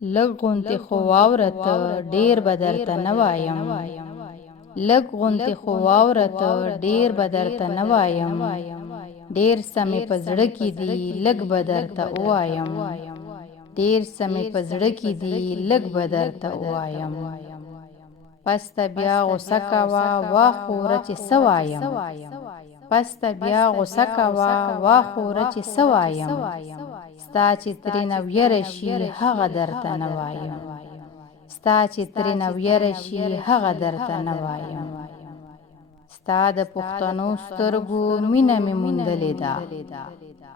لږ غونتې خو واوره ته ډېر به درته نه وایم لږ غونتې خو واوره ته ډېر به درته نه وایم ډېر څه مې په زړه کې دي لږ به درته ووایم ډېر څه مې په زړه کې دي لږ به درته ووایم پس ته بیا غوسه کوه واخوره چې څه وایم پس ته بیا غوسه کوه واخوره چې څه وایم ستا چې ترېنه ویره شي هغه درته نه وایم ستا چې ترېنه ویره شي هغه درته نه وایم ستا د پښتنو سترګو مینه مې موندلې ده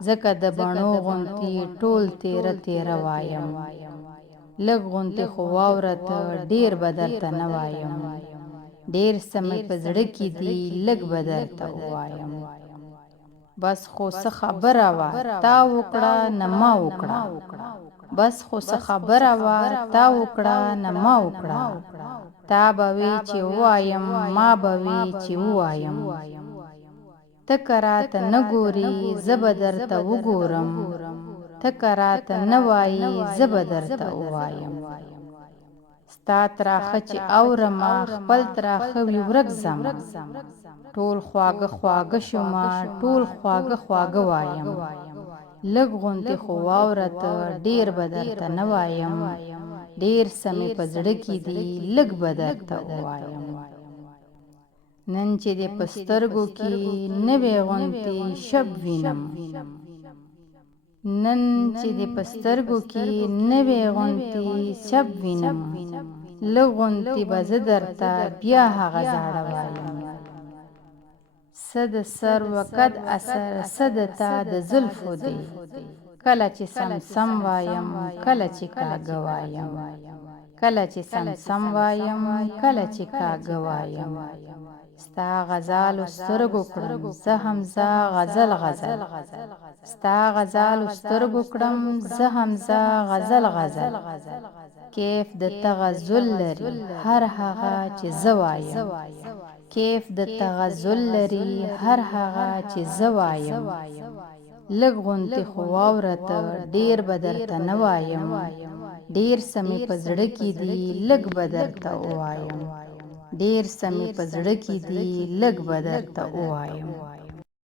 ځکه د بڼو غوندې ټول تیره تیره وایم لږ غوندې خو واوره ته ډېر به درته نه وایم ډېر څه مې په زړه کې دي لږ به درته ووایم بس خو څه خبره وه تا وکړه نه ما وکړه بس خو څه خبره وه تا وکړه نه ما وکړه تا به وی چې ووایم ما به وی چې ووایم ته که راته نه ګورې زه به درته وګورم ته که راته نه وایې زه به درته ووایم ستا تراخه چې اورمه خپل تراخه وي ورک ځمه ټول خواږه خواږه شومه ټول خواږه خواږه وایم لږ غوندې خو واوره ته ډېر به درته نه وایم ډېر څه مې په زړه کې دي لږ به درته ووایم نن چې دې په سترګو کې نوې غوندې شب وینم نن چې دې په سترګو کې نوې غوندې شب وینم لږ غوندې به زه درته بیا هغه زاړه وایم څه د سر وقد اثر څه د تا د زلفو دی کله چې سم وایم کله چې کاږه وایم کله چې سم وایم کله چې کاږه وایم ستا غزالو سترګو کړم زه همزه غزل ستا غزالو سترګو کړم زه همزه غزل کیف د تغزل لري هر هغه چې زه وایم کیف د تغزل لري هر هغه چې زه وایم لږ غوندې خو واوره ته ډېر به درته نه وایم ډېر څه مې په زړه کې دي لږ به درته ووایم ډېر څه مې په زړه کې دي لږ به درته ووایم